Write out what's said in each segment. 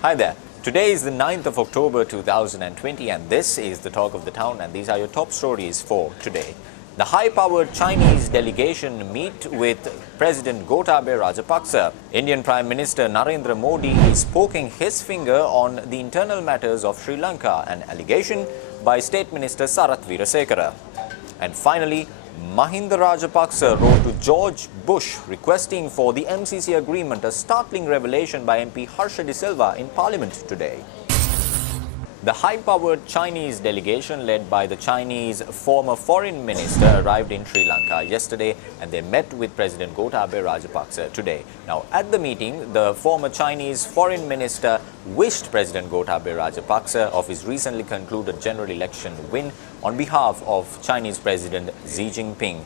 Hi there. Today is the 9th of October 2020 and this is the talk of the town and these are your top stories for today. The high-powered Chinese delegation meet with President Gotabaya Rajapaksa. Indian Prime Minister Narendra Modi is poking his finger on the internal matters of Sri Lanka, an allegation by State Minister Sarath Weerasekara. And finally, Mahinda Rajapaksa wrote to George Bush requesting for the MCC agreement, a startling revelation by MP Harsha De Silva in Parliament today. The high-powered Chinese delegation led by the Chinese former foreign minister arrived in Sri Lanka yesterday and they met with President Gotabaya Rajapaksa today. Now, at the meeting, the former Chinese foreign minister wished President Gotabaya Rajapaksa of his recently concluded general election win on behalf of Chinese President Xi Jinping.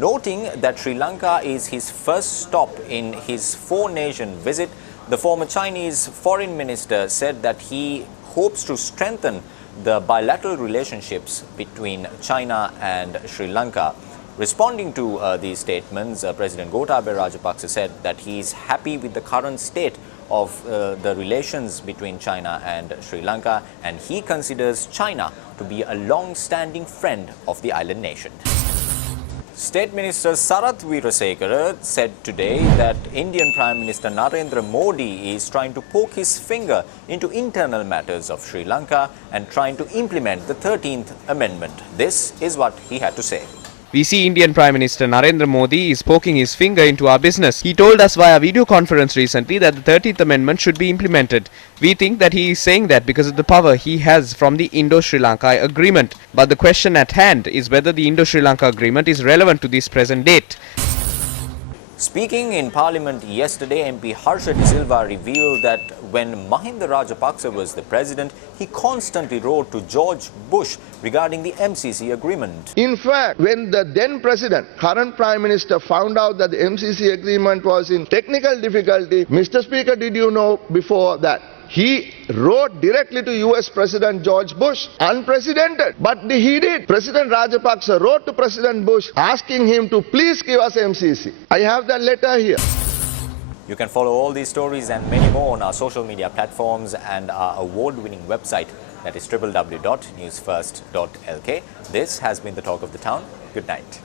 Noting that Sri Lanka is his first stop in his four-nation visit, the former Chinese foreign minister said that he hopes to strengthen the bilateral relationships between China and Sri Lanka. Responding to these statements, President Gotabaya Rajapaksa said that he is happy with the current state of the relations between China and Sri Lanka and he considers China to be a long-standing friend of the island nation. State Minister Sarath Weerasekara said today that Indian Prime Minister Narendra Modi is trying to poke his finger into internal matters of Sri Lanka and trying to implement the 13th Amendment. This is what he had to say. We see Indian Prime Minister Narendra Modi is poking his finger into our business. He told us via video conference recently that the 13th Amendment should be implemented. We think that he is saying that because of the power he has from the Indo-Sri Lanka agreement. But the question at hand is whether the Indo-Sri Lanka agreement is relevant to this present date. Speaking in Parliament yesterday, MP Harsha De Silva revealed that when Mahinda Rajapaksa was the president, he constantly wrote to George Bush regarding the MCC agreement. In fact, when the then president, current Prime Minister, found out that the MCC agreement was in technical difficulty, Mr. Speaker, did you know before that? He wrote directly to US President George Bush, unprecedented. But he did. President Rajapaksa wrote to President Bush asking him to please give us MCC. I have that letter here. You can follow all these stories and many more on our social media platforms and our award-winning website, that is www.newsfirst.lk. This has been the Talk of the Town. Good night.